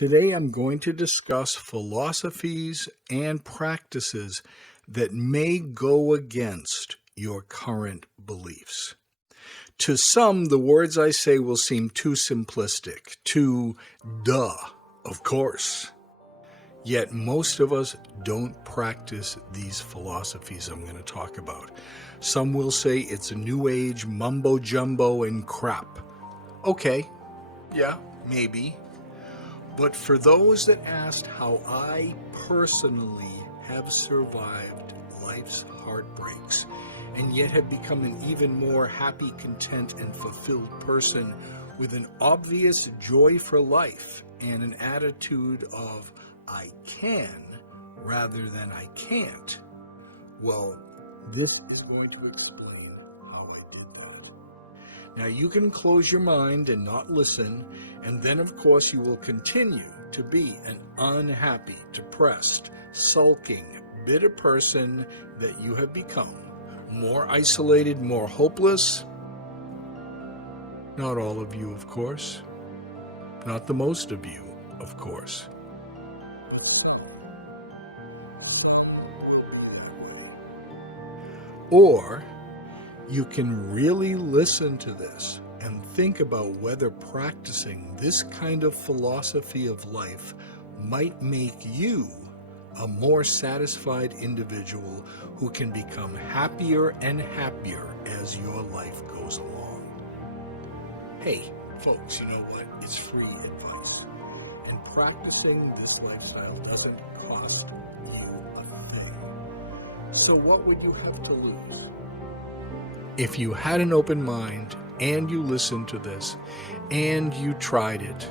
Today I'm going to discuss philosophies and practices that may go against your current beliefs. To some, the words I say will seem too simplistic, too duh, of course. Yet most of us don't practice these philosophies I'm going to talk about. Some will say it's a new age mumbo jumbo and crap. Okay, yeah, maybe. But for those that asked how I personally have survived life's heartbreaks and yet have become an even more happy, content, and fulfilled person with an obvious joy for life and an attitude of I can rather than I can't, well, this is going to explain how I did that. Now, you can close your mind and not listen, and then, of course, you will continue to be an unhappy, depressed, sulking, bitter person that you have become. More isolated, more hopeless. Not all of you, of course. Not the most of you, of course. Or you can really listen to this and think about whether practicing this kind of philosophy of life might make you a more satisfied individual who can become happier and happier as your life goes along. Hey, folks, you know what? It's free advice. And practicing this lifestyle doesn't cost you a thing. So what would you have to lose? If you had an open mind and you listened to this and you tried it,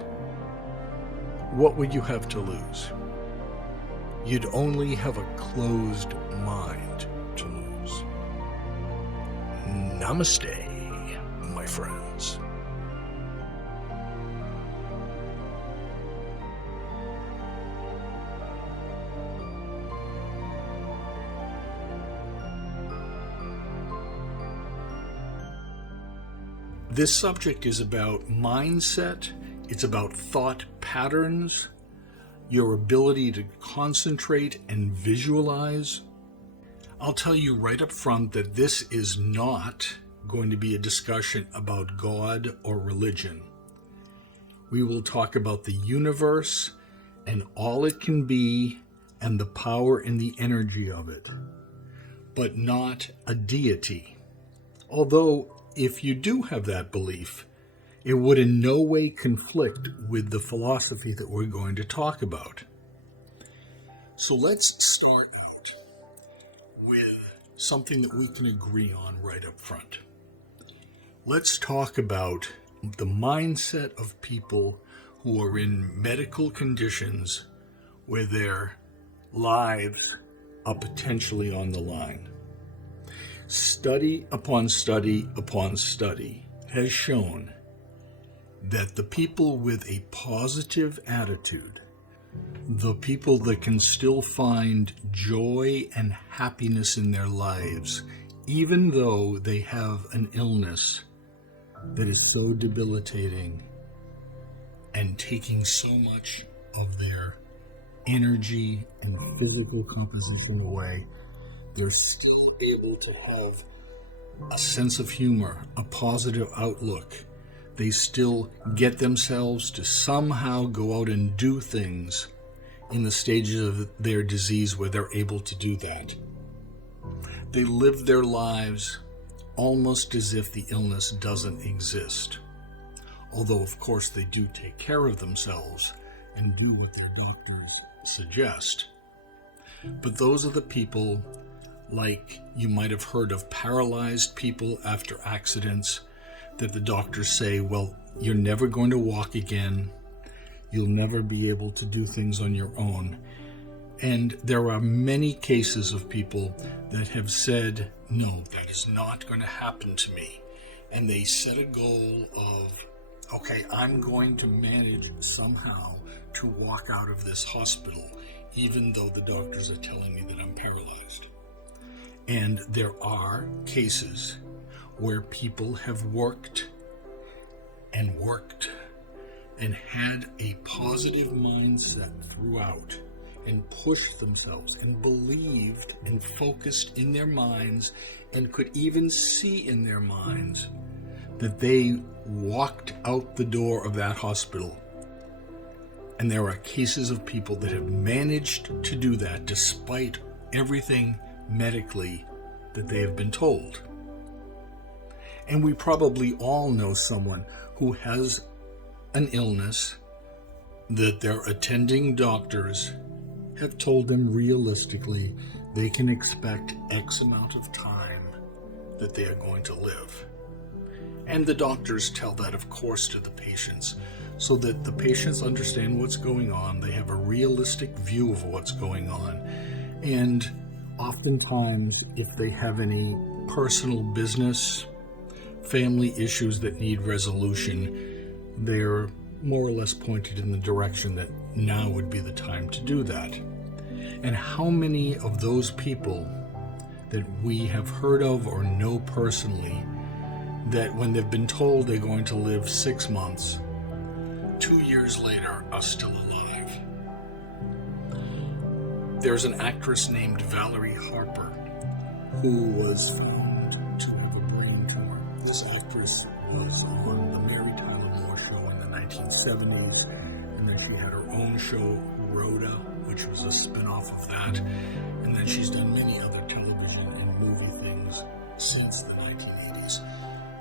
what would you have to lose? You'd only have a closed mind to lose. Namaste, my friends. This subject is about mindset, it's about thought patterns, your ability to concentrate and visualize. I'll tell you right up front that this is not going to be a discussion about God or religion. We will talk about the universe and all it can be and the power and the energy of it, but not a deity. Although, if you do have that belief, it would in no way conflict with the philosophy that we're going to talk about. So let's start out with something that we can agree on right up front. Let's talk about the mindset of people who are in medical conditions where their lives are potentially on the line. Study upon study upon study has shown that the people with a positive attitude, the people that can still find joy and happiness in their lives, even though they have an illness that is so debilitating and taking so much of their energy and physical composition away, they're still able to have a sense of humor, a positive outlook. They still get themselves to somehow go out and do things in the stages of their disease where they're able to do that. They live their lives almost as if the illness doesn't exist. Although, of course, they do take care of themselves and do what their doctors suggest. But those are the people, like you might have heard of paralyzed people after accidents, that the doctors say, well, you're never going to walk again. You'll never be able to do things on your own. And there are many cases of people that have said, no, that is not going to happen to me. And they set a goal of, okay, I'm going to manage somehow to walk out of this hospital, even though the doctors are telling me that I'm paralyzed. And there are cases where people have worked and worked and had a positive mindset throughout and pushed themselves and believed and focused in their minds and could even see in their minds that they walked out the door of that hospital. And there are cases of people that have managed to do that despite everything medically that they have been told. And we probably all know someone who has an illness that their attending doctors have told them realistically they can expect X amount of time that they are going to live. And the doctors tell that, of course, to the patients so that the patients understand what's going on. They have a realistic view of what's going on. And oftentimes, if they have any personal business, family issues that need resolution, they're more or less pointed in the direction that now would be the time to do that. And how many of those people that we have heard of or know personally that when they've been told they're going to live 6 months, 2 years later are still alive? There's an actress named Valerie Harper who was found to have a brain tumor. This actress was on the Mary Tyler Moore Show in the 1970s, and then she had her own show, Rhoda, which was a spin-off of that, and then she's done many other television and movie things since the 1980s.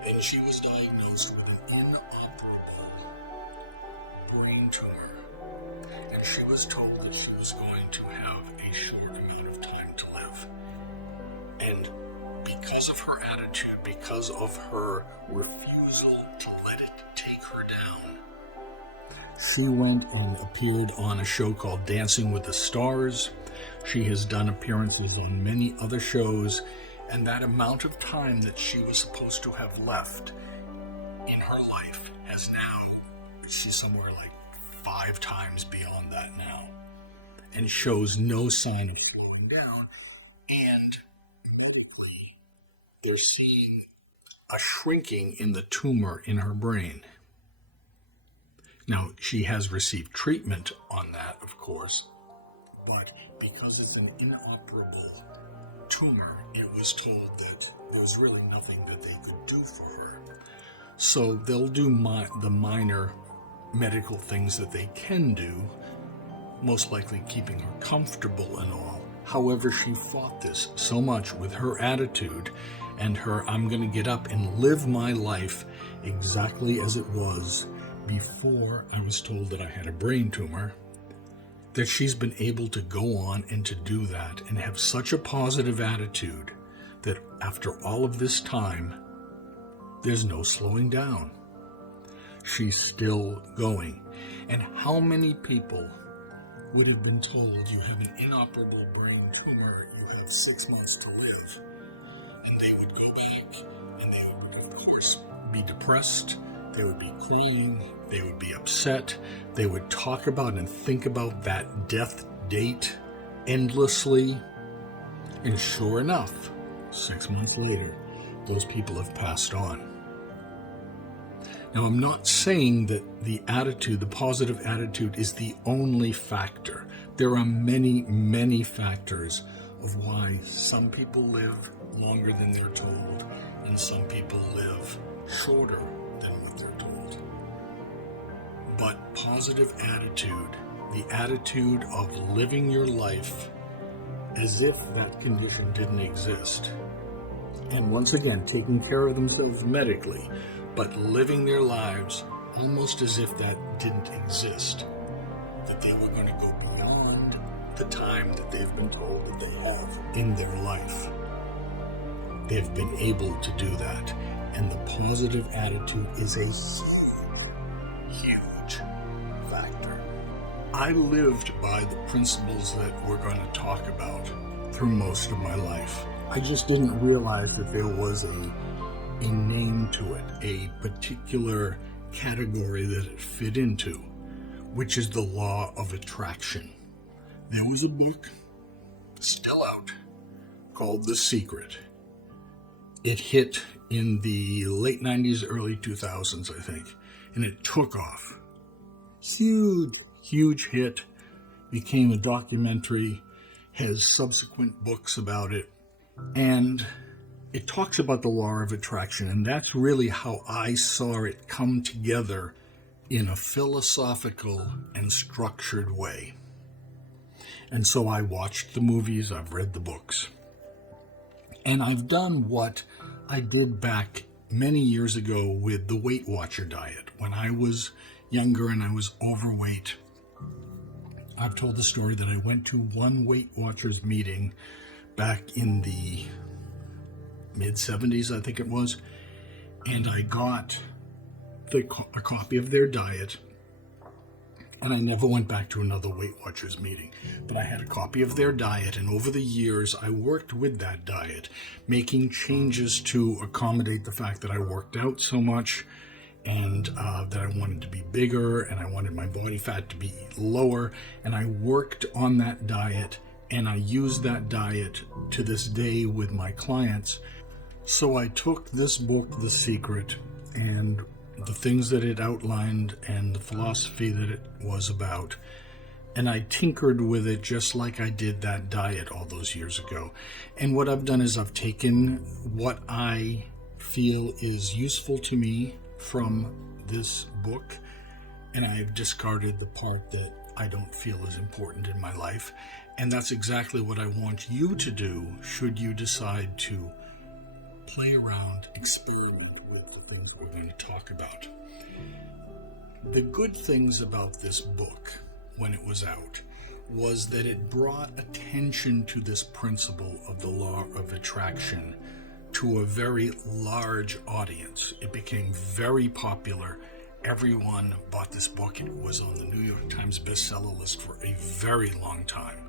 And she was diagnosed with an inoperable brain tumor, and she was told that she was going to have a short amount of time to live. And because of her attitude, because of her refusal to let it take her down, she went and appeared on a show called Dancing with the Stars. She has done appearances on many other shows, and that amount of time that she was supposed to have left in her life has now, she's somewhere like 5 times beyond that now, and shows no sign of slowing down. And medically, they're seeing a shrinking in the tumor in her brain. Now, she has received treatment on that, of course, but because it's an inoperable tumor, it was told that there was really nothing that they could do for her. So they'll do the minor medical things that they can do, most likely keeping her comfortable and all. However, she fought this so much with her attitude and her, I'm going to get up and live my life exactly as it was before I was told that I had a brain tumor, that she's been able to go on and to do that and have such a positive attitude that after all of this time, there's no slowing down. She's still going. And how many people would have been told you have an inoperable brain tumor, you have 6 months to live, and they would go back and they would, of course, be depressed, they would be crying, they would be upset, they would talk about and think about that death date endlessly, and sure enough, 6 months later, those people have passed on. Now, I'm not saying that the attitude, the positive attitude, is the only factor. There are many, many factors of why some people live longer than they're told, and some people live shorter than what they're told. But positive attitude, the attitude of living your life as if that condition didn't exist, and once again, taking care of themselves medically, but living their lives almost as if that didn't exist, that they were going to go beyond the time that they've been told that they have in their life. They've been able to do that, and the positive attitude is a huge factor. I lived by the principles that we're going to talk about through most of my life. I just didn't realize that there was a name to it, a particular category that it fit into, which is the law of attraction. There was a book, still out, called The Secret. It hit in the late 90s, early 2000s, I think, and it took off. huge hit, became a documentary, has subsequent books about it, and it talks about the law of attraction, and that's really how I saw it come together in a philosophical and structured way. And so I watched the movies, I've read the books, and I've done what I did back many years ago with the Weight Watcher diet. When I was younger and I was overweight, I've told the story that I went to one Weight Watchers meeting back in the mid-70s, I think it was, and I got a copy of their diet, and I never went back to another Weight Watchers meeting, but I had a copy of their diet, and over the years I worked with that diet, making changes to accommodate the fact that I worked out so much, and that I wanted to be bigger, and I wanted my body fat to be lower, and I worked on that diet, and I use that diet to this day with my clients. So I took this book, The Secret, and the things that it outlined and the philosophy that it was about, and I tinkered with it just like I did that diet all those years ago. And what I've done is I've taken what I feel is useful to me from this book, and I've discarded the part that I don't feel is important in my life. And that's exactly what I want you to do should you decide to play around, experiment with the things we're going to talk about. The good things about this book, when it was out, was that it brought attention to this principle of the law of attraction to a very large audience. It became very popular. Everyone bought this book. It was on the New York Times bestseller list for a very long time.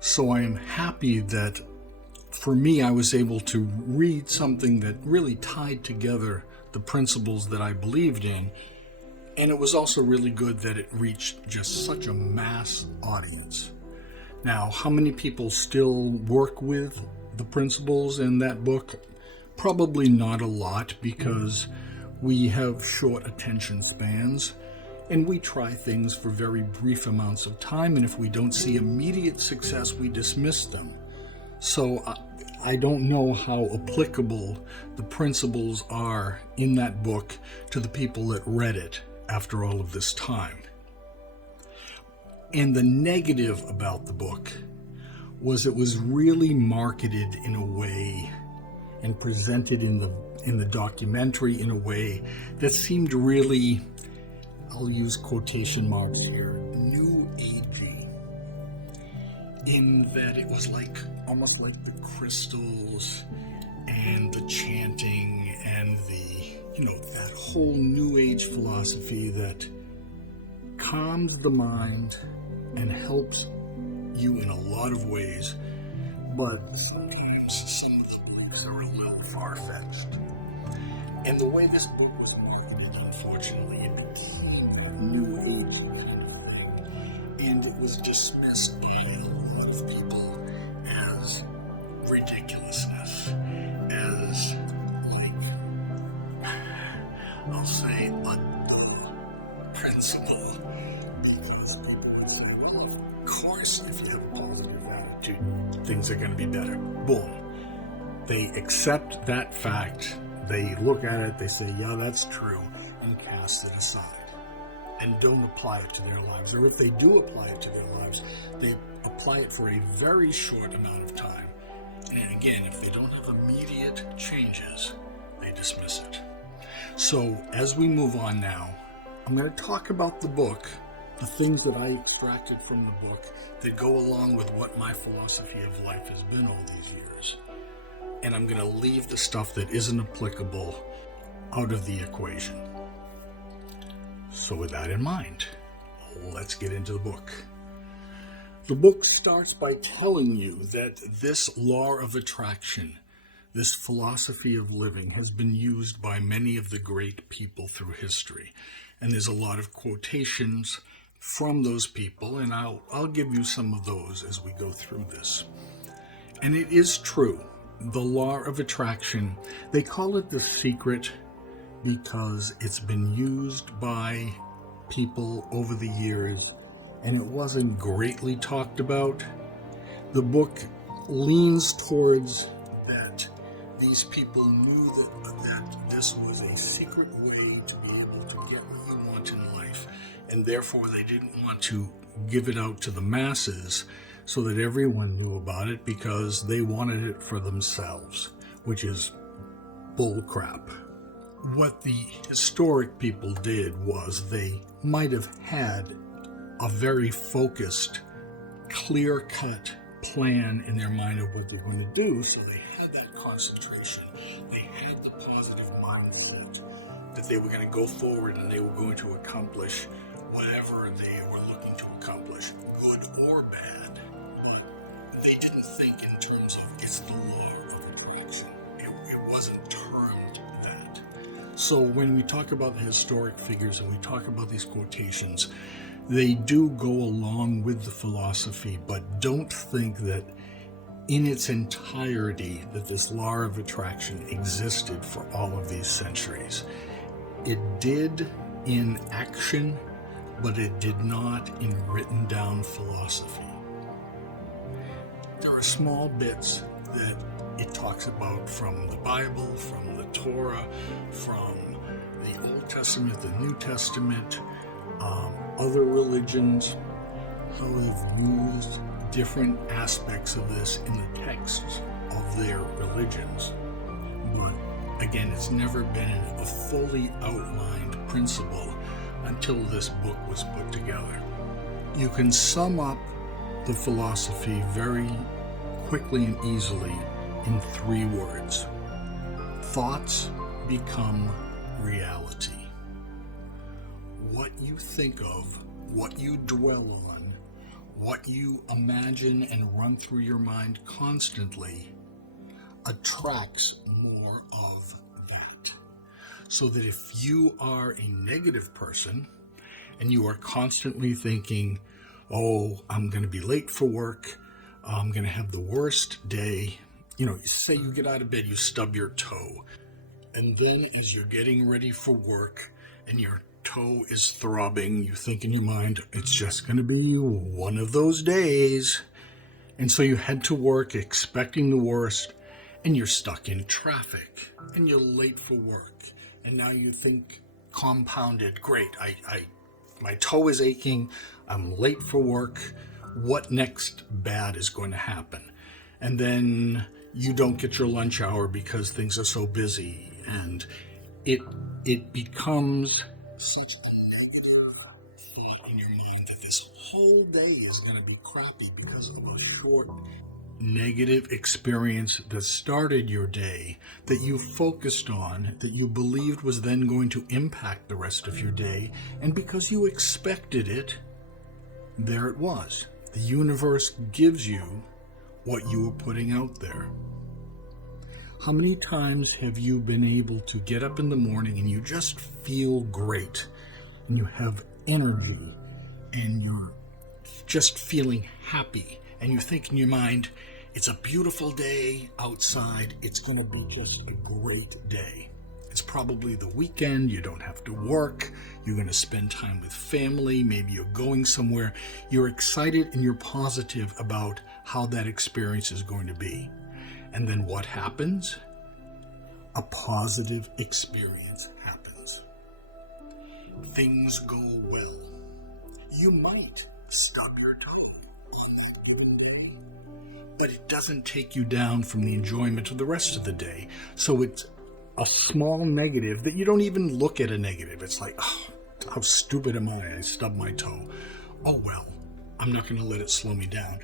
So I am happy that for me, I was able to read something that really tied together the principles that I believed in, and it was also really good that it reached just such a mass audience. Now, how many people still work with the principles in that book? Probably not a lot, because we have short attention spans, and we try things for very brief amounts of time, and if we don't see immediate success, we dismiss them. So I don't know how applicable the principles are in that book to the people that read it after all of this time. And the negative about the book was it was really marketed in a way and presented in the documentary in a way that seemed really, I'll use quotation marks here, new agey, in that it was almost like the crystals and the chanting and that whole new age philosophy that calms the mind and helps you in a lot of ways, but sometimes some of the beliefs are a little far-fetched. And the way this book was marketed, unfortunately, it became that new age thing, and it was dismissed by a lot of people as ridiculousness, as I'll say, a principle. Of course, if you have a positive attitude, things are going to be better. Boom. They accept that fact. They look at it, they say, yeah, that's true, and cast it aside. And don't apply it to their lives. Or if they do apply it to their lives, they apply it for a very short amount of time. And again, if they don't have immediate changes, they dismiss it. So as we move on now, I'm going to talk about the book, the things that I extracted from the book that go along with what my philosophy of life has been all these years. And I'm going to leave the stuff that isn't applicable out of the equation. So with that in mind, let's get into the book. The book starts by telling you that this law of attraction, this philosophy of living, has been used by many of the great people through history. And there's a lot of quotations from those people, and I'll give you some of those as we go through this. And it is true. The law of attraction, they call it the secret because it's been used by people over the years, and it wasn't greatly talked about. The book leans towards that these people knew that this was a secret way to be able to get what you want in life, and therefore they didn't want to give it out to the masses so that everyone knew about it because they wanted it for themselves, which is bull crap. What the historic people did was they might have had a very focused, clear-cut plan in their mind of what they're going to do, so they had that concentration, they had the positive mindset that they were going to go forward and they were going to accomplish whatever they were looking to accomplish, good or bad. They didn't think in terms of it's the law of attraction. It wasn't termed that. So when we talk about the historic figures and we talk about these quotations, they do go along with the philosophy, but don't think that in its entirety that this law of attraction existed for all of these centuries. It did in action, but it did not in written down philosophy. There are small bits that it talks about from the Bible, from the Torah, from the Old Testament, the New Testament, other religions, how they've used different aspects of this in the texts of their religions. But again, it's never been a fully outlined principle until this book was put together. You can sum up the philosophy very quickly and easily in 3 words. Thoughts become reality. What you think of, what you dwell on, what you imagine and run through your mind constantly attracts more of that. So that if you are a negative person and you are constantly thinking, oh, I'm going to be late for work, I'm going to have the worst day. Say you get out of bed, you stub your toe, and then as you're getting ready for work and your toe is throbbing, you think in your mind, it's just going to be one of those days. And so you head to work expecting the worst, and you're stuck in traffic, and you're late for work. And now you think, compounded, great, my toe is aching, I'm late for work, what next bad is going to happen? And then you don't get your lunch hour because things are so busy, and it becomes such a negative thought in your mind that this whole day is going to be crappy because of a short negative experience that started your day, that you focused on, that you believed was then going to impact the rest of your day, and because you expected it, there it was. The universe gives you what you were putting out there. How many times have you been able to get up in the morning and you just feel great and you have energy and you're just feeling happy and you think in your mind, it's a beautiful day outside, it's going to be just a great day. It's probably the weekend, you don't have to work, you're going to spend time with family, maybe you're going somewhere. You're excited and you're positive about how that experience is going to be. And then what happens? A positive experience happens. Things go well. You might stub your toe, but it doesn't take you down from the enjoyment of the rest of the day. So it's a small negative that you don't even look at a negative. It's like, oh, how stupid am I stubbed my toe. Oh well, I'm not going to let it slow me down.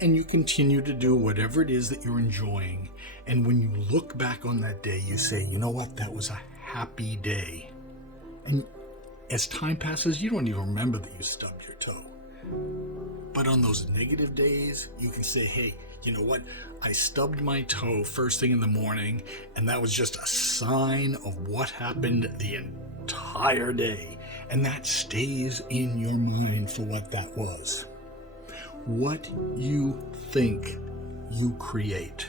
And you continue to do whatever it is that you're enjoying. And when you look back on that day, you say, you know what, that was a happy day. And as time passes, you don't even remember that you stubbed your toe. But on those negative days, you can say, hey, you know what, I stubbed my toe first thing in the morning, and that was just a sign of what happened the entire day. And that stays in your mind for what that was. What you think, you create.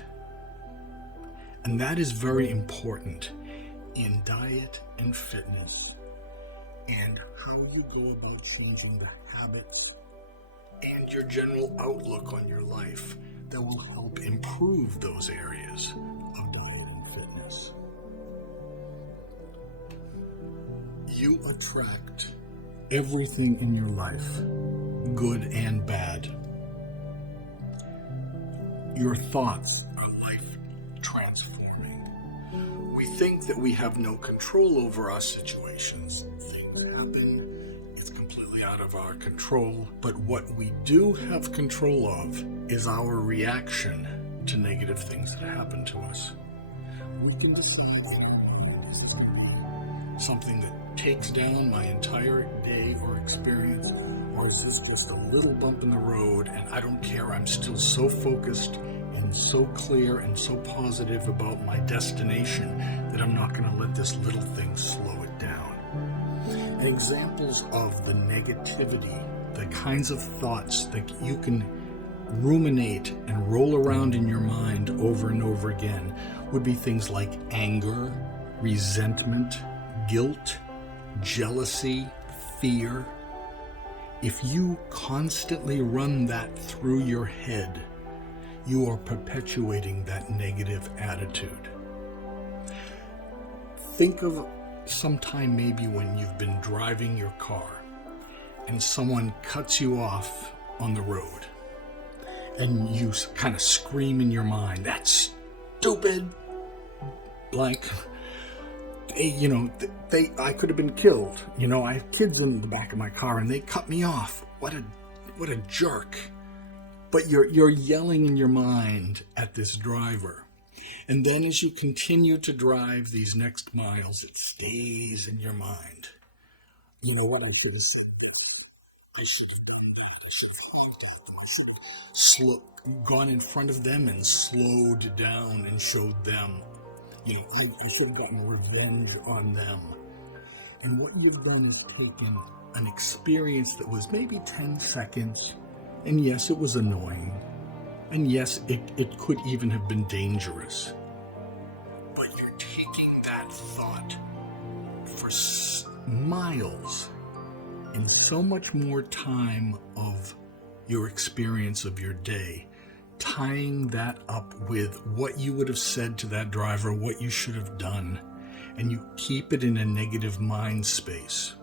And that is very important in diet and fitness. and how you go about changing the habits and your general outlook on your life that will help improve those areas of diet and fitness. You attract everything in your life, good and bad. Your thoughts are life transforming. We think that we have no control over our situations. Things happen, it's completely out of our control. But what we do have control of is our reaction to negative things that happen to us. We can decide something that takes down my entire day or experience, or is this just a little bump in the road and I don't care, I'm still so focused and so clear and so positive about my destination that I'm not going to let this little thing slow it down. And examples of the negativity, the kinds of thoughts that you can ruminate and roll around in your mind over and over again would be things like anger, resentment, guilt, jealousy, fear. If you constantly run that through your head, you are perpetuating that negative attitude. Think of some time maybe when you've been driving your car and someone cuts you off on the road and you kind of scream in your mind, "That's stupid." Like, I could have been killed. I have kids in the back of my car and they cut me off. What a jerk. But you're yelling in your mind at this driver. And then as you continue to drive these next miles, it stays in your mind. You know what I should have said? I should have done that. I should have flagged them. I should have gone in front of them and slowed down and showed them. I should have gotten revenge on them. And what you've done is taken an experience that was maybe 10 seconds, and yes, it was annoying, and yes, it could even have been dangerous. But you're taking that thought for miles and so much more time of your experience of your day, tying that up with what you would have said to that driver, what you should have done, and you keep it in a negative mind space.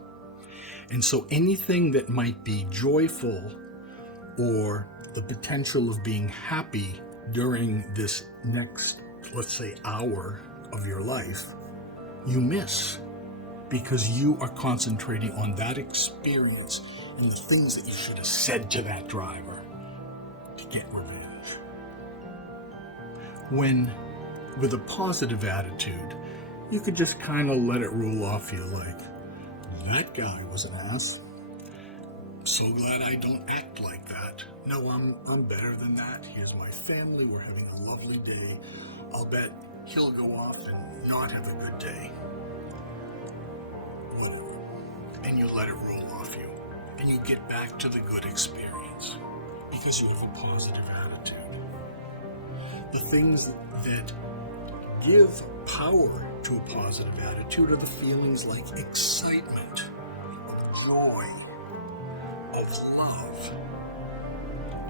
And so anything that might be joyful or the potential of being happy during this next, let's say, hour of your life, you miss because you are concentrating on that experience and the things that you should have said to that driver to get revenge. When, with a positive attitude, you could just kind of let it roll off you like, that guy was an ass. So glad I don't act like that. No, I'm better than that. Here's my family. We're having a lovely day. I'll bet he'll go off and not have a good day. Whatever. And you let it roll off you. And you get back to the good experience because you have a positive attitude. The things that give power to a positive attitude are the feelings like excitement, of joy, of love,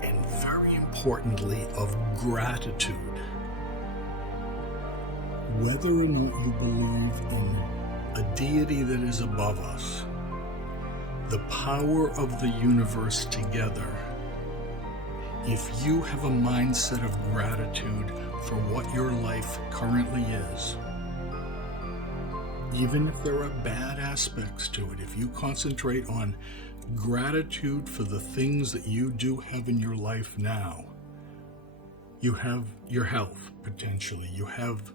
and very importantly, of gratitude. Whether or not you believe in a deity that is above us, the power of the universe together, if you have a mindset of gratitude for what your life currently is, even if there are bad aspects to it, if you concentrate on gratitude for the things that you do have in your life now, you have your health potentially, you have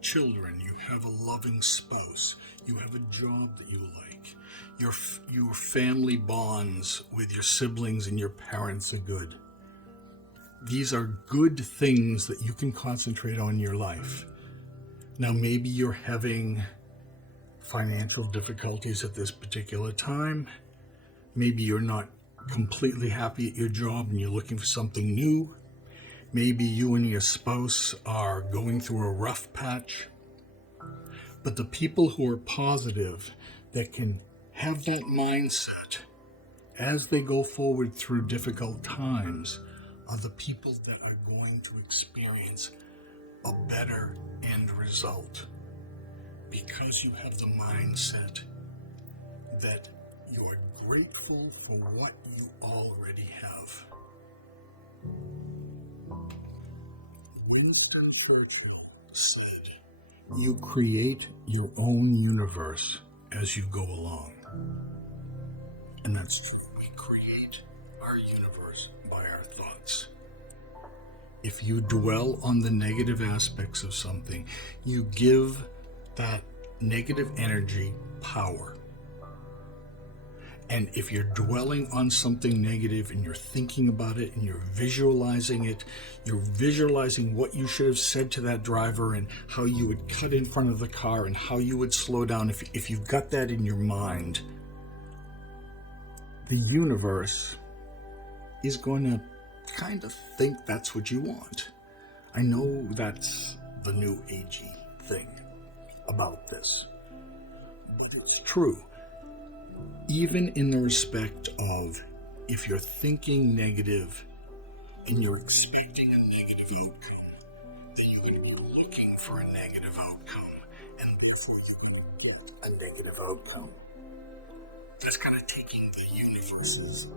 children, you have a loving spouse, you have a job that you like, your family bonds with your siblings and your parents are good. These are good things that you can concentrate on in your life. Now, maybe you're having financial difficulties at this particular time. Maybe you're not completely happy at your job and you're looking for something new. Maybe you and your spouse are going through a rough patch. But the people who are positive, that can have that mindset as they go forward through difficult times are the people that are going to experience a better end result, because you have the mindset that you are grateful for what you already have. Winston Churchill said, "You create your own universe as you go along." And that's true. We create our universe by our thoughts. If you dwell on the negative aspects of something, you give that negative energy power. And if you're dwelling on something negative and you're thinking about it and you're visualizing it, you're visualizing what you should have said to that driver and how you would cut in front of the car and how you would slow down. If you've got that in your mind, the universe is going to kind of think that's what you want. I know that's the new agey thing about this, but it's true. Even in the respect of, if you're thinking negative and you're expecting a negative outcome, then you're going to be looking for a negative outcome, and therefore you're going to get a negative outcome. That's kind of taking the universe's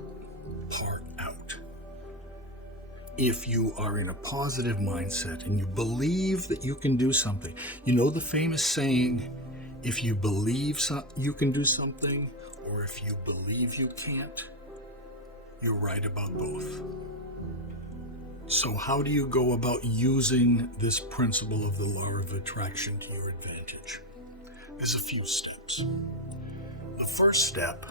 part out. If you are in a positive mindset and you believe that you can do something, you know the famous saying, if you believe you can do something, or if you believe you can't, you're right about both. So how do you go about using this principle of the law of attraction to your advantage? There's a few steps. The first step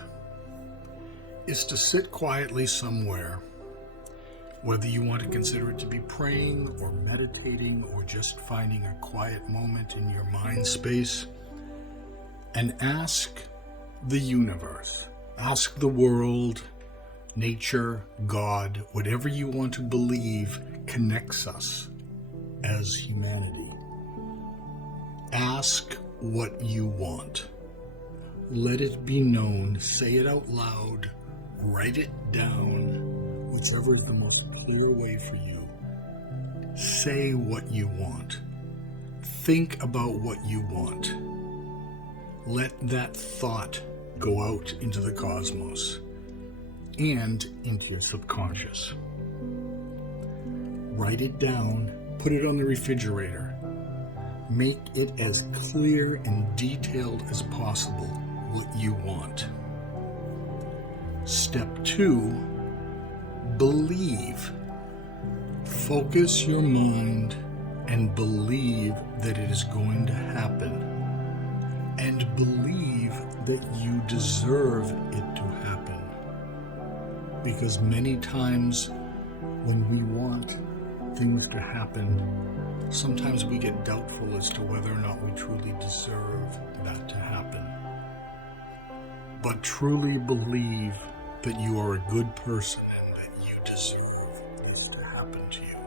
is to sit quietly somewhere, whether you want to consider it to be praying or meditating or just finding a quiet moment in your mind space, and ask the universe, ask the world, nature, God, whatever you want to believe connects us as humanity. Ask what you want. Let it be known, say it out loud, write it down, whichever is the most clear way for you. Say what you want. Think about what you want. Let that thought go out into the cosmos and into your subconscious. Write it down, put it on the refrigerator. Make it as clear and detailed as possible what you want. Step 2, believe. Focus your mind and believe that it is going to happen. And believe that you deserve it to happen. Because many times when we want things to happen, sometimes we get doubtful as to whether or not we truly deserve that to happen. But truly believe that you are a good person and that you deserve this to happen to you.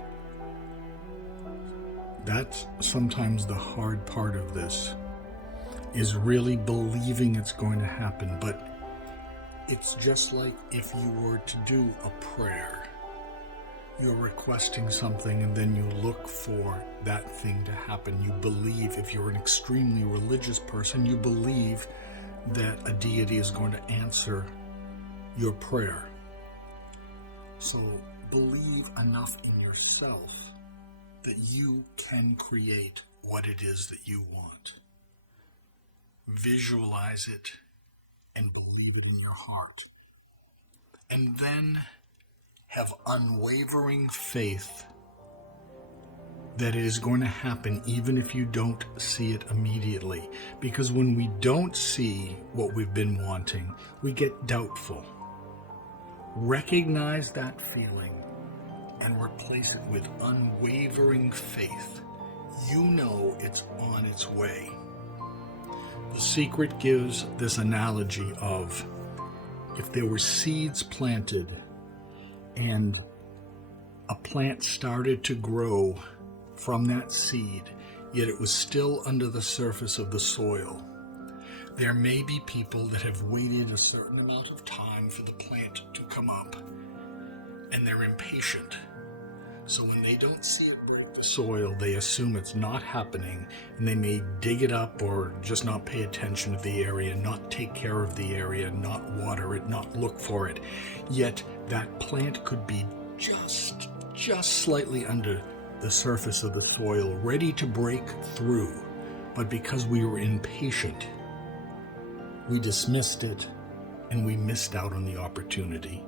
That's sometimes the hard part of this, is really believing it's going to happen. But it's just like if you were to do a prayer. You're requesting something and then you look for that thing to happen. You believe, if you're an extremely religious person, you believe that a deity is going to answer your prayer. So believe enough in yourself that you can create what it is that you want. Visualize it and believe it in your heart. And then have unwavering faith that it is going to happen even if you don't see it immediately. Because when we don't see what we've been wanting, we get doubtful. Recognize that feeling and replace it with unwavering faith. You know it's on its way. The Secret gives this analogy of, if there were seeds planted and a plant started to grow from that seed, yet it was still under the surface of the soil, There may be people that have waited a certain amount of time for the plant to come up, and they're impatient. So when they don't see it break the soil, they assume it's not happening, and they may dig it up or just not pay attention to the area, not take care of the area, not water it, not look for it. Yet that plant could be just slightly under the surface of the soil, ready to break through. But because we were impatient, we dismissed it, and we missed out on the opportunity.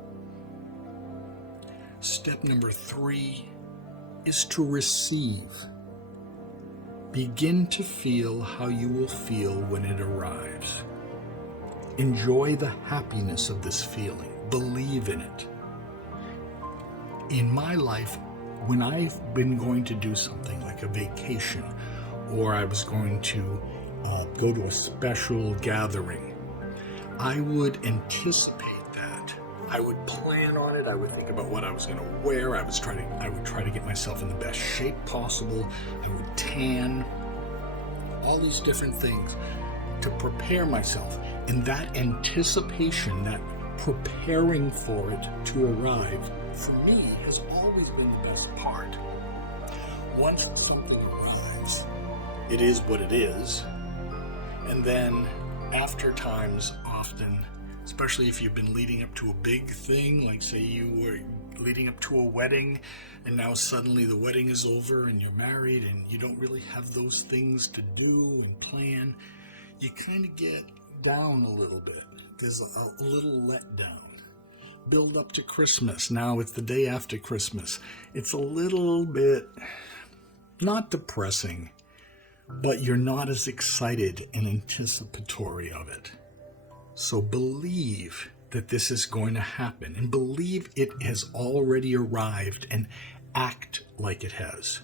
Step number 3 is to receive. Begin to feel how you will feel when it arrives. Enjoy the happiness of this feeling. Believe in it. In my life, when I've been going to do something like a vacation, or I was going to go to a special gathering, I would anticipate that. I would plan on it. I would think about what I was going to wear. I would try to get myself in the best shape possible. I would tan. All these different things to prepare myself. And that anticipation, that preparing for it to arrive, for me, has always been the best part. Once something arrives, it is what it is. And then after times, often, especially if you've been leading up to a big thing, like say you were leading up to a wedding, and now suddenly the wedding is over and you're married and you don't really have those things to do and plan, you kind of get down a little bit. There's a little letdown. Build up to Christmas. Now it's the day after Christmas. It's a little bit, not depressing, but you're not as excited and anticipatory of it. So believe that this is going to happen, and believe it has already arrived, and act like it has.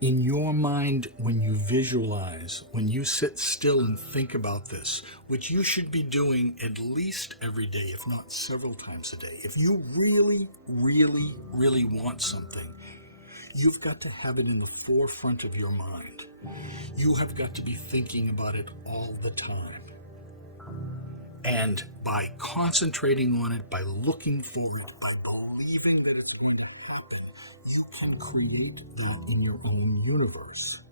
In your mind, when you visualize, when you sit still and think about this, which you should be doing at least every day, if not several times a day, if you really, really, really want something, you've got to have it in the forefront of your mind. You have got to be thinking about it all the time. And by concentrating on it, by looking forward, by believing that it's going to happen, you can create that in your own universe.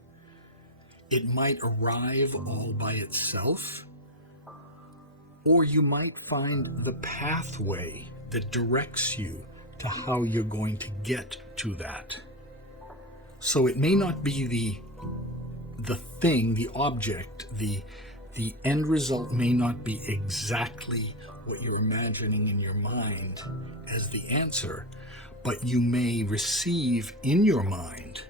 It might arrive all by itself, or you might find the pathway that directs you to how you're going to get to that. So it may not be the thing, the object, the end result may not be exactly what you're imagining in your mind as the answer, but you may receive in your mind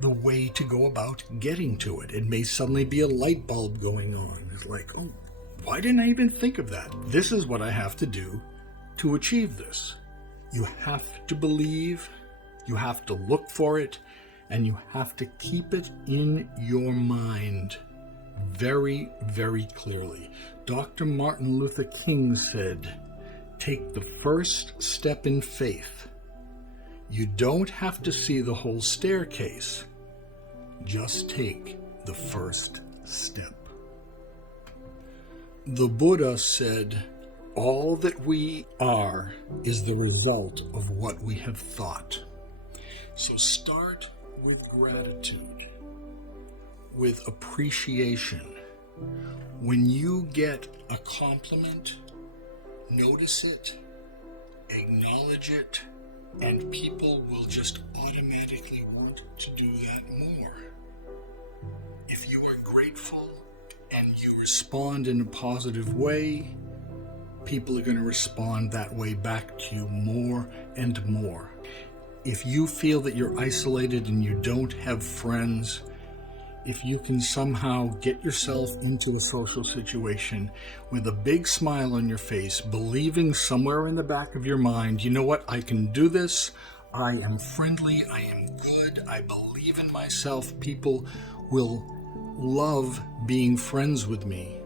the way to go about getting to it. It may suddenly be a light bulb going on. It's like, oh, why didn't I even think of that? This is what I have to do to achieve this. You have to believe, you have to look for it, and you have to keep it in your mind very, very clearly. Dr. Martin Luther King said, take the first step in faith. You don't have to see the whole staircase. Just take the first step. The Buddha said, all that we are is the result of what we have thought. So start with gratitude, with appreciation. When you get a compliment, notice it, acknowledge it, and people will just automatically want to do that more. If you are grateful and you respond in a positive way, people are going to respond that way back to you more and more. If you feel that you're isolated and you don't have friends, if you can somehow get yourself into a social situation with a big smile on your face, believing somewhere in the back of your mind, you know what, I can do this, I am friendly, I am good, I believe in myself, people will love being friends with me.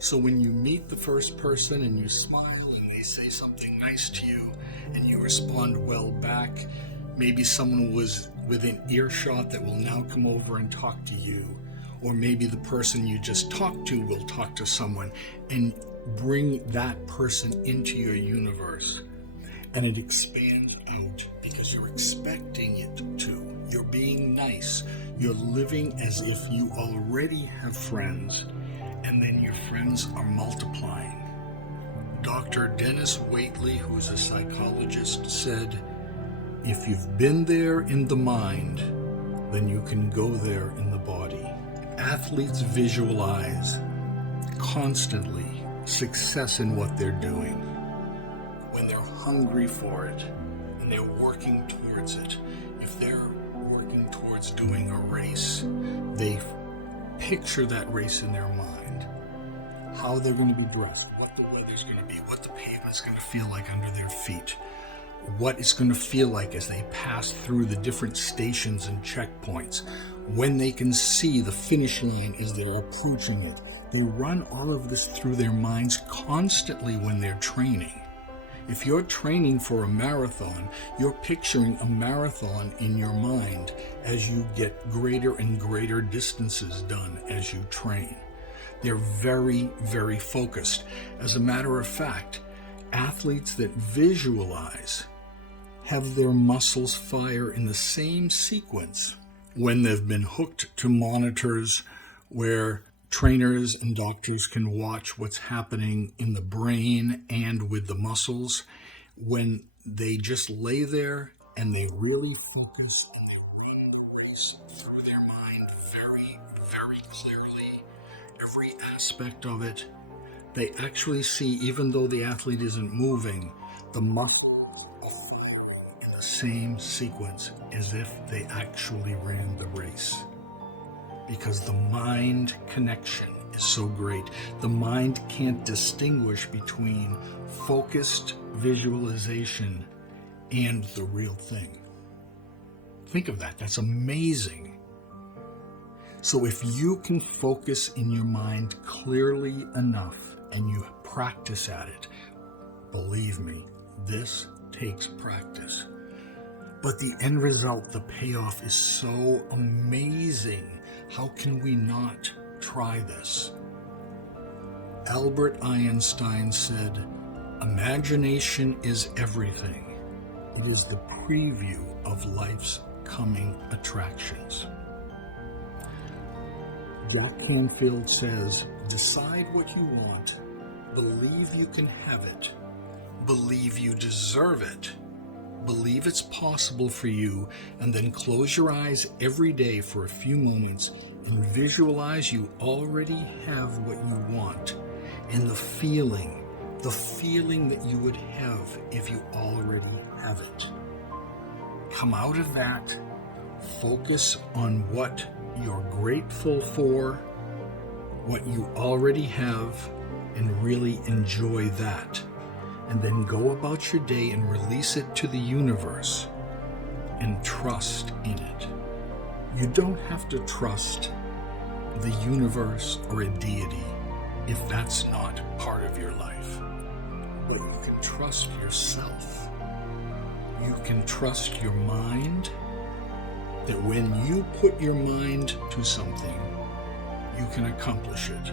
So when you meet the first person and you smile and they say something nice to you and you respond well back, maybe someone was within earshot that will now come over and talk to you, or maybe the person you just talked to will talk to someone, and bring that person into your universe. And it expands out because you're expecting it to. You're being nice. You're living as if you already have friends, and then your friends are multiplying. Dr. Dennis Waitley, who's a psychologist, said, if you've been there in the mind, then you can go there in the body. Athletes visualize constantly success in what they're doing. When they're hungry for it and they're working towards it, if they're working towards doing a race, they picture that race in their mind. How they're going to be dressed, what the weather's going to be, what the pavement's going to feel like under their feet, what it's going to feel like as they pass through the different stations and checkpoints, when they can see the finish line as they're approaching it. They run all of this through their minds constantly when they're training. If you're training for a marathon, you're picturing a marathon in your mind as you get greater and greater distances done as you train. They're very, very focused. As a matter of fact, athletes that visualize have their muscles fire in the same sequence when they've been hooked to monitors where trainers and doctors can watch what's happening in the brain and with the muscles. When they just lay there and they really focus and they run the race through their mind very, very clearly, every aspect of it, they actually see, even though the athlete isn't moving, the muscles are following in the same sequence as if they actually ran the race. Because the mind connection is so great. The mind can't distinguish between focused visualization and the real thing. Think of that. That's amazing. So if you can focus in your mind clearly enough and you practice at it, believe me, this takes practice. But the end result, the payoff, is so amazing. How can we not try this? Albert Einstein said, imagination is everything. It is the preview of life's coming attractions. Jack Canfield says, decide what you want, believe you can have it, believe you deserve it, believe it's possible for you, and then close your eyes every day for a few moments and visualize you already have what you want, and the feeling that you would have if you already have it. Come out of that, focus on what you're grateful for, what you already have, and really enjoy that. And then go about your day and release it to the universe and trust in it. You don't have to trust the universe or a deity if that's not part of your life. But you can trust yourself. You can trust your mind, that when you put your mind to something, you can accomplish it.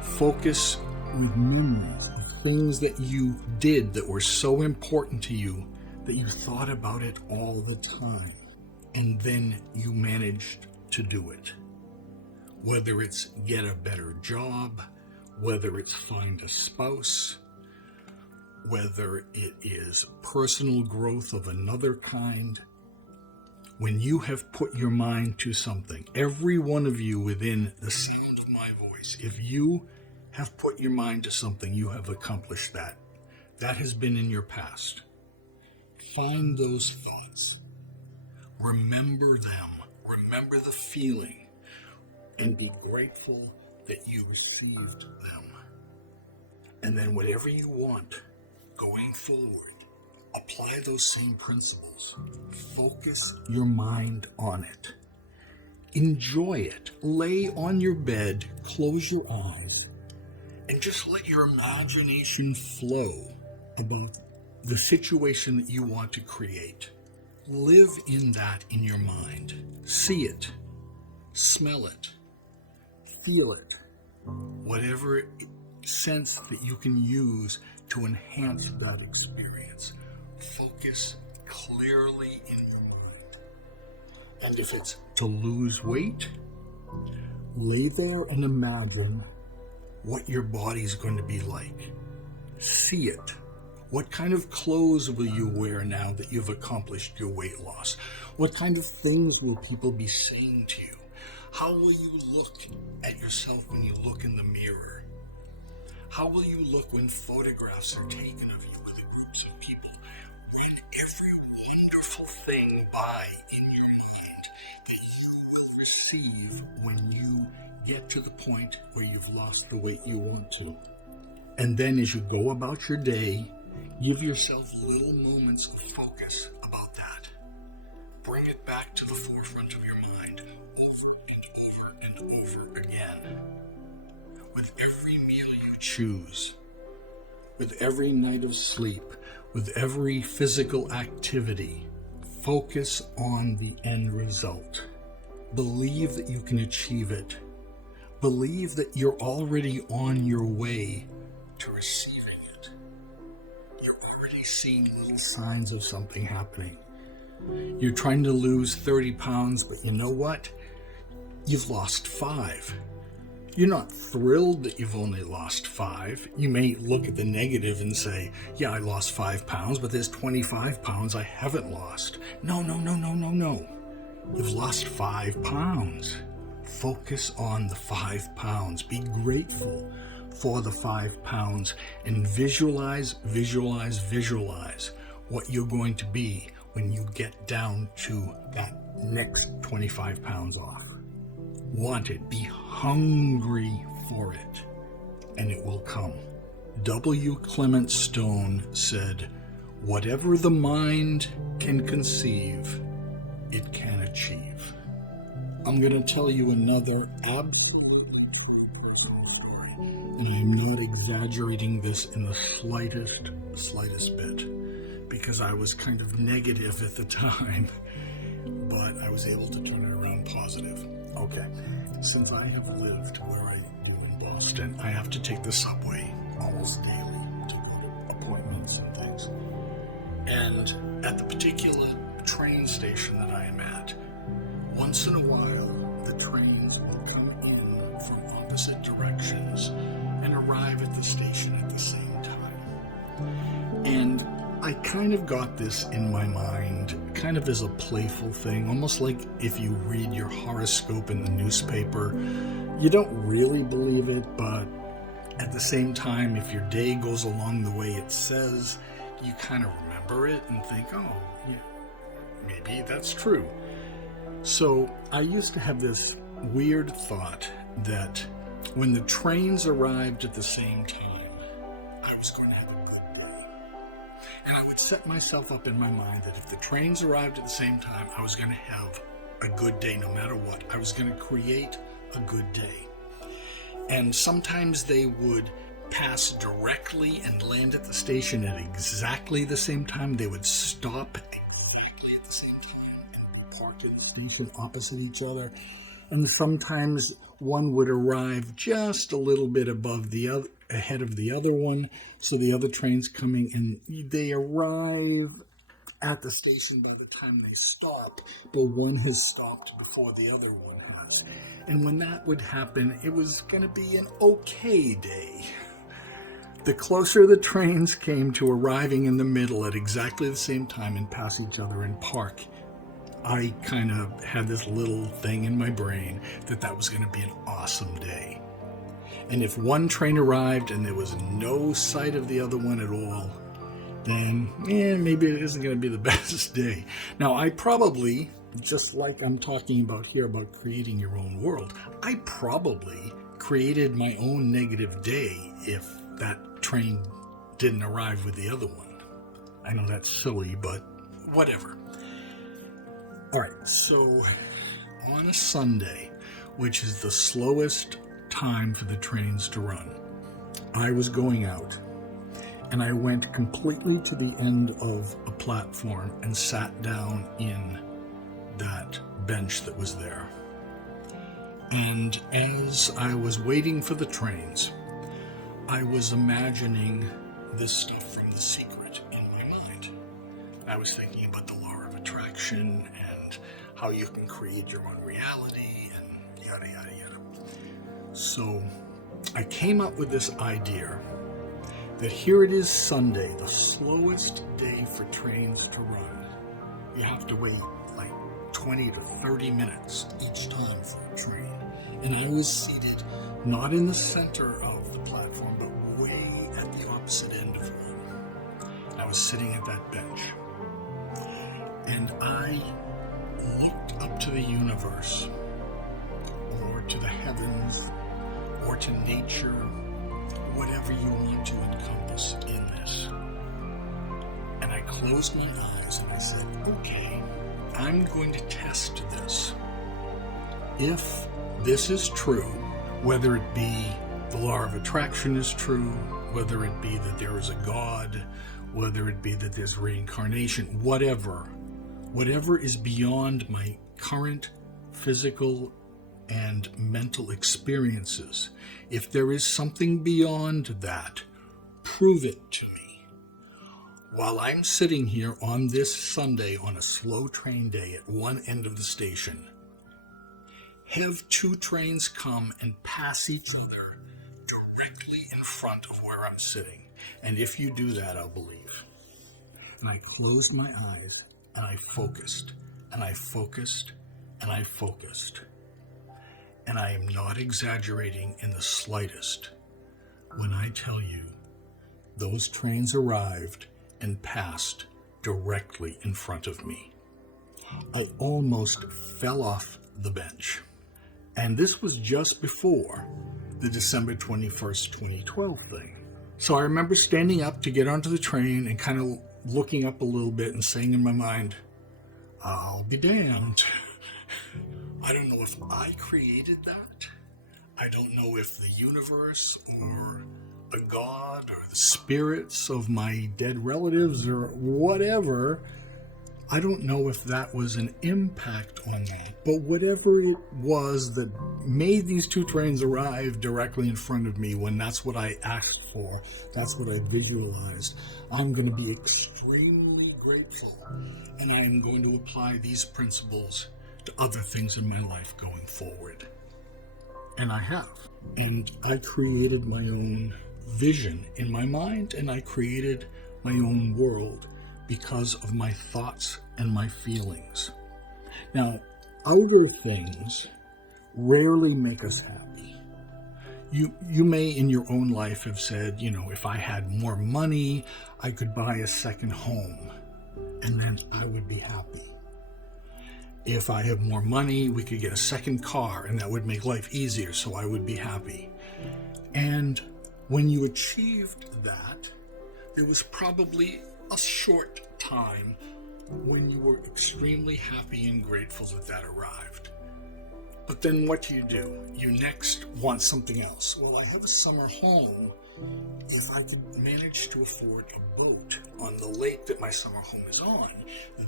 Focus with memories, things that you did that were so important to you that you thought about it all the time, and then you managed to do it. Whether it's get a better job, whether it's find a spouse, whether it is personal growth of another kind, when you have put your mind to something, every one of you within the sound of my voice, if you have put your mind to something, you have accomplished that. That has been in your past. Find those thoughts. Remember them. Remember the feeling. And be grateful that you received them. And then whatever you want going forward, apply those same principles. Focus your mind on it. Enjoy it. Lay on your bed, close your eyes, and just let your imagination flow about the situation that you want to create. Live in that in your mind. See it. Smell it. feel it. Whatever sense that you can use to enhance that experience. Focus clearly in your mind. And if it's to lose weight, lay there and imagine what your body's going to be like. See it. What kind of clothes will you wear now that you've accomplished your weight loss? What kind of things will people be saying to you? How will you look at yourself when you look in the mirror? How will you look when photographs are taken of you with groups of people? And every wonderful thing by in your mind that you will receive when you get to the point where you've lost the weight you want to. And then as you go about your day, give yourself little moments of focus about that. Bring it back to the forefront of your mind over and over and over again. With every meal you choose, with every night of sleep, with every physical activity, focus on the end result. Believe that you can achieve it. Believe that you're already on your way to receiving it. You're already seeing little signs of something happening. You're trying to lose 30 pounds, but you know what? You've lost 5. You're not thrilled that you've only lost 5. You may look at the negative and say, yeah, I lost 5 pounds, but there's 25 pounds I haven't lost. No. You've lost 5 pounds. Focus on the 5 pounds. Be grateful for the 5 pounds and visualize what you're going to be when you get down to that next 25 pounds off. Want it. Be hungry for it, and it will come. W. Clement Stone said, whatever the mind can conceive, it can achieve. I'm going to tell you another absolutely true, and I'm not exaggerating this in the slightest bit, because I was kind of negative at the time, but I was able to turn it around positive. Okay, since I have lived where I do in Boston, I have to take the subway almost daily to appointments and things. And at the particular train station that I am at, once in a while, the trains will come in from opposite directions and arrive at the station at the same time. And I kind of got this in my mind, kind of as a playful thing, almost like if you read your horoscope in the newspaper. You don't really believe it, but at the same time, if your day goes along the way it says, you kind of remember it and think, oh, yeah, maybe that's true. So I used to have this weird thought that when the trains arrived at the same time, I was going to have a good day. And I would set myself up in my mind that if the trains arrived at the same time, I was going to have a good day no matter what. I was going to create a good day. And sometimes they would pass directly and land at the station at exactly the same time. They would stop exactly at the same time and park at the station opposite each other. And sometimes one would arrive just a little bit above the other, ahead of the other one, so the other train's coming and they arrive at the station by the time they stop, but one has stopped before the other one has. And when that would happen, it was going to be an okay day. The closer the trains came to arriving in the middle at exactly the same time and pass each other and park, I kind of had this little thing in my brain that was going to be an awesome day. And if one train arrived and there was no sight of the other one at all, then maybe it isn't going to be the best day. Now, I probably, just like I'm talking about here about creating your own world, I probably created my own negative day if that train didn't arrive with the other one. I know that's silly, but whatever. All right, so on a Sunday, which is the slowest time for the trains to run, I was going out, and I went completely to the end of a platform and sat down in that bench that was there. And as I was waiting for the trains, I was imagining this stuff from The Secret in my mind. I was thinking about the law of attraction and how you can create your own reality and yada, yada, yada. So I came up with this idea that here it is Sunday, the slowest day for trains to run. You have to wait like 20 to 30 minutes each time for a train. And I was seated not in the center of the platform, but way at the opposite end of one. I was sitting at that bench. And I looked up to the universe, or to the heavens, or to nature, whatever you want to encompass in this. And I closed my eyes and I said, okay, I'm going to test this. If this is true, whether it be the law of attraction is true, whether it be that there is a God, whether it be that there's reincarnation, whatever is beyond my current physical and mental experiences, if there is something beyond that, prove it to me. While I'm sitting here on this Sunday on a slow train day at one end of the station, have two trains come and pass each other directly in front of where I'm sitting. And if you do that, I'll believe. And I closed my eyes and I focused and I focused and I focused. And I am not exaggerating in the slightest when I tell you those trains arrived and passed directly in front of me. I almost fell off the bench. And this was just before the December 21st, 2012 thing. So I remember standing up to get onto the train and kind of looking up a little bit and saying in my mind, I'll be damned. I don't know if I created that. I don't know if the universe or the God or the spirits of my dead relatives or whatever, I don't know if that was an impact on that. But whatever it was that made these two trains arrive directly in front of me, when that's what I asked for, that's what I visualized, I'm going to be extremely grateful. And I'm going to apply these principles to other things in my life going forward. And I have. And I created my own vision in my mind, and I created my own world because of my thoughts and my feelings. Now, outer things rarely make us happy. You may in your own life have said, if I had more money, I could buy a second home, and then I would be happy. If I have more money, we could get a second car, and that would make life easier, so I would be happy. And when you achieved that, there was probably a short time when you were extremely happy and grateful that arrived. But then what do? You next want something else. Well, I have a summer home. If I could manage to afford a boat on the lake that my summer home is on,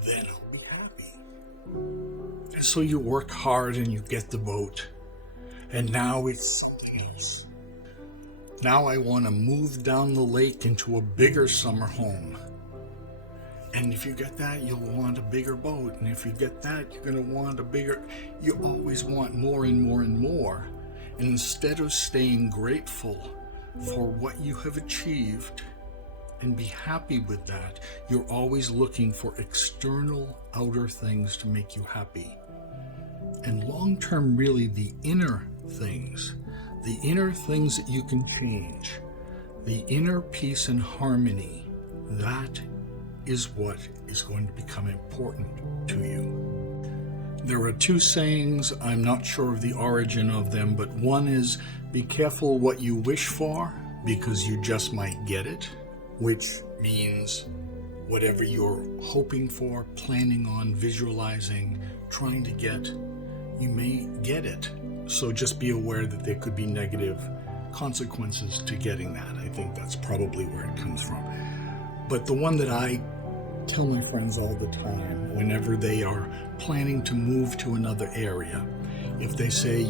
then I'll be happy. And so you work hard and you get the boat. And now it's peace. Now I want to move down the lake into a bigger summer home. And if you get that, you'll want a bigger boat. And if you get that, you're going to want a bigger... You always want more and more and more. And instead of staying grateful for what you have achieved and be happy with that, you're always looking for external, outer things to make you happy. And long-term, really, the inner things that you can change, the inner peace and harmony, that is what is going to become important to you. There are two sayings, I'm not sure of the origin of them, but one is, be careful what you wish for, because you just might get it, which means whatever you're hoping for, planning on, visualizing, trying to get, you may get it. So just be aware that there could be negative consequences to getting that. I think that's probably where it comes from. But the one that I tell my friends all the time, whenever they are planning to move to another area, If they say,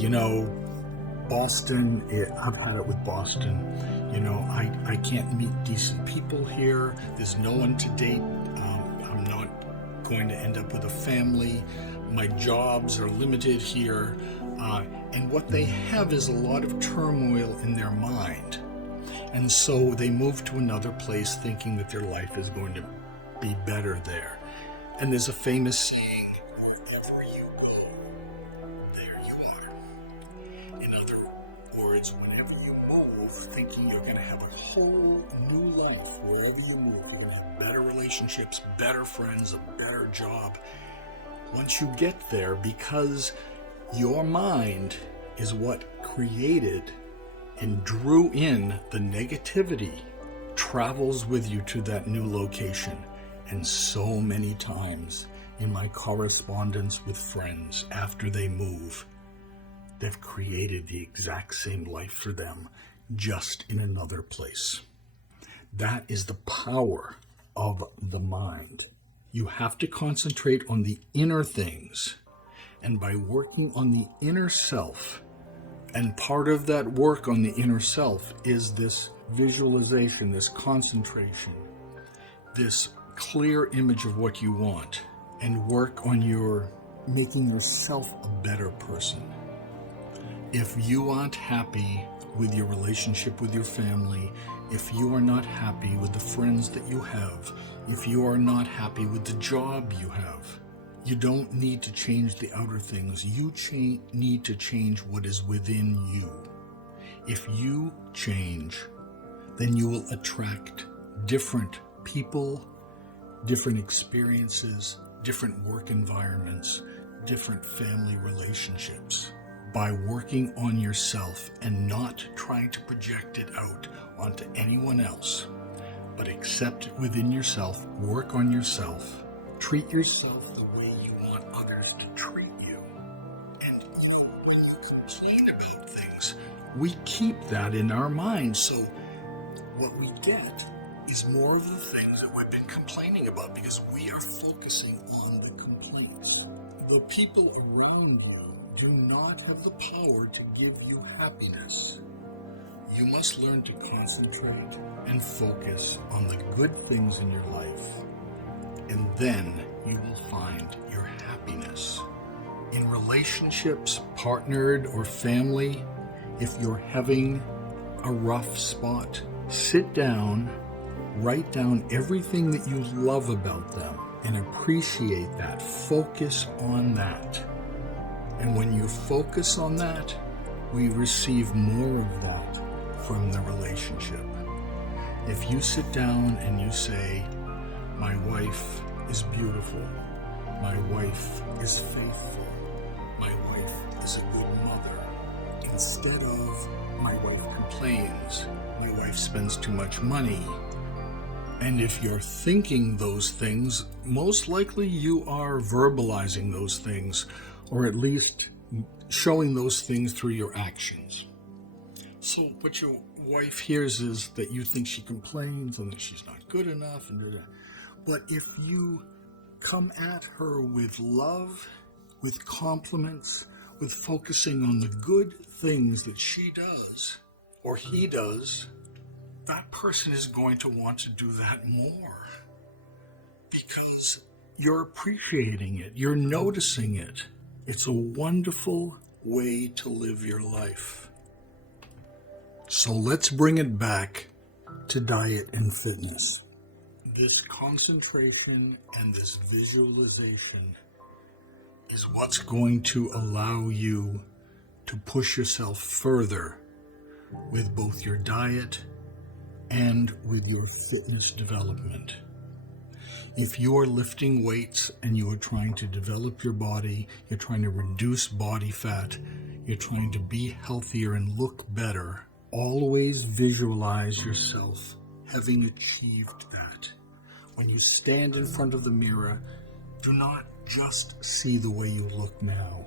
Boston, I've had it with Boston, I can't meet decent people here. There's no one to date. I'm not going to end up with a family. My jobs are limited here. And what they have is a lot of turmoil in their mind. And so they move to another place thinking that their life is going to be better there. And there's a famous saying, wherever you go, there you are. In other words, whenever you move, thinking you're going to have a whole new life, wherever you move, you're going to have better relationships, better friends, a better job. Once you get there, because your mind is what created and drew in the negativity, travels with you to that new location. And so many times in my correspondence with friends after they move, they've created the exact same life for them, just in another place. That is the power of the mind. You have to concentrate on the inner things. And by working on the inner self, and part of that work on the inner self is this visualization, this concentration, this clear image of what you want, and work on making yourself a better person. If you aren't happy with your relationship with your family, if you are not happy with the friends that you have, if you are not happy with the job you have, you don't need to change the outer things. You need to change what is within you. If you change, then you will attract different people, different experiences, different work environments, different family relationships. By working on yourself and not trying to project it out onto anyone else, but accept it within yourself, work on yourself, treat yourself the way you want others to treat you. And when we complain about things, we keep that in our mind. So what we get is more of the things that we've been complaining about because we are focusing on the complaints. The people around you do not have the power to give you happiness. You must learn to concentrate and focus on the good things in your life, and then you will find your happiness. In relationships, partnered or family, if you're having a rough spot, sit down, write down everything that you love about them and appreciate that. Focus on that. And when you focus on that, we receive more of that from the relationship. If you sit down and you say, my wife is beautiful, my wife is faithful, my wife is a good mother, instead of my wife complains, my wife spends too much money. And if you're thinking those things, most likely you are verbalizing those things, or at least showing those things through your actions. So what your wife hears is that you think she complains and that she's not good enough. But if you come at her with love, with compliments, with focusing on the good things that she does or he does, that person is going to want to do that more because you're appreciating it, you're noticing it. It's a wonderful way to live your life. So let's bring it back to diet and fitness. This concentration and this visualization is what's going to allow you to push yourself further with both your diet and with your fitness development. If you are lifting weights and you are trying to develop your body, you're trying to reduce body fat, you're trying to be healthier and look better, always visualize yourself having achieved that. When you stand in front of the mirror, do not just see the way you look now,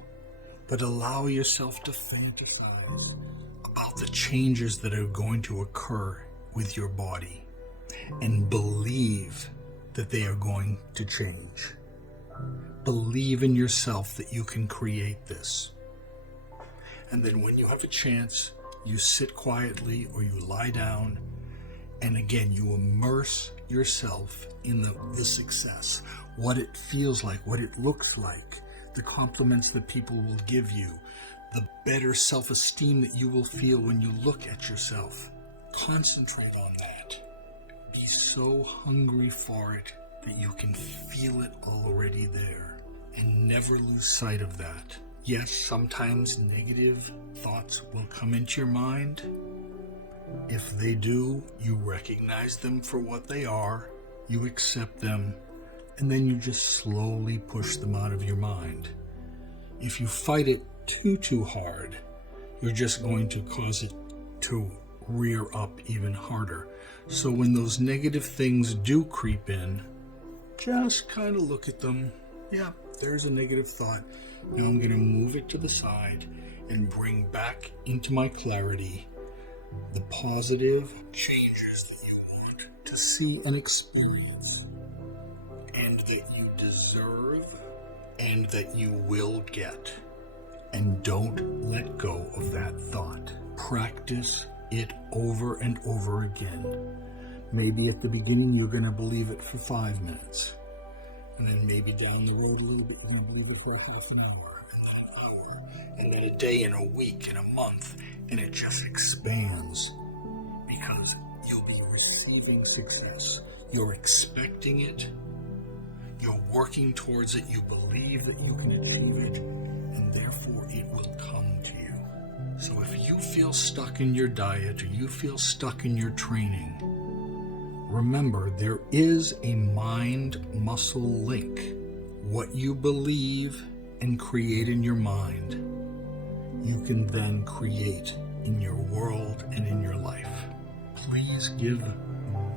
but allow yourself to fantasize about the changes that are going to occur with your body and believe that they are going to change. Believe in yourself that you can create this. And then when you have a chance, you sit quietly or you lie down, and again, you immerse yourself in the success, what it feels like, what it looks like, the compliments that people will give you, the better self-esteem that you will feel when you look at yourself. Concentrate on that. Be so hungry for it that you can feel it already there, and never lose sight of that. Yes, sometimes negative thoughts will come into your mind. If they do, you recognize them for what they are, you accept them, and then you just slowly push them out of your mind. If you fight it too hard, you're just going to cause it to rear up even harder. So when those negative things do creep in, just kind of look at them. Yeah, there's a negative thought. Now I'm going to move it to the side and bring back into my clarity the positive changes that you want to see and experience, and that you deserve, and that you will get. And don't let go of that thought. Practice it over and over again. Maybe at the beginning you're going to believe it for 5 minutes. And then maybe down the road a little bit, you're going to believe it for a half an hour, and then an hour, and then a day, and a week, and a month. And it just expands because you'll be receiving success. You're expecting it. You're working towards it. You believe that you can achieve it, and therefore it will come to you. So if you feel stuck in your diet, or you feel stuck in your training, remember, there is a mind-muscle link. What you believe and create in your mind, you can then create in your world and in your life. Please give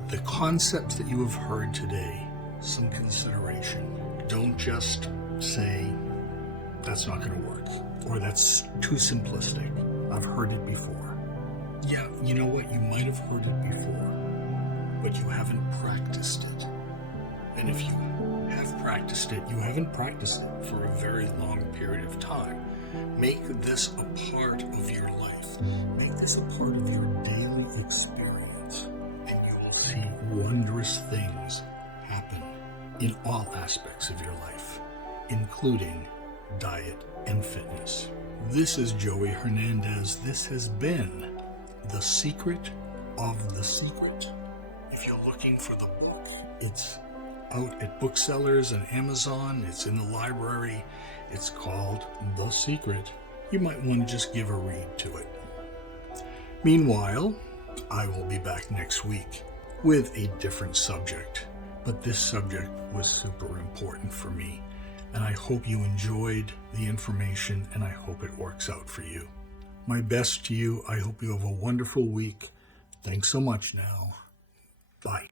the concepts that you have heard today some consideration. Don't just say, that's not going to work, or that's too simplistic. I've heard it before. Yeah, you know what? You might have heard it before, but you haven't practiced it. And if you have practiced it, you haven't practiced it for a very long period of time. Make this a part of your life. Make this a part of your daily experience, and you will see wondrous things happen in all aspects of your life, including diet and fitness. This is Joey Hernandez. This has been The Secret of the Secret. If you're looking for the book, it's out at booksellers and Amazon. It's in the library. It's called The Secret. You might want to just give a read to it. Meanwhile, I will be back next week with a different subject. But this subject was super important for me. And I hope you enjoyed the information, and I hope it works out for you. My best to you. I hope you have a wonderful week. Thanks so much now. Bye.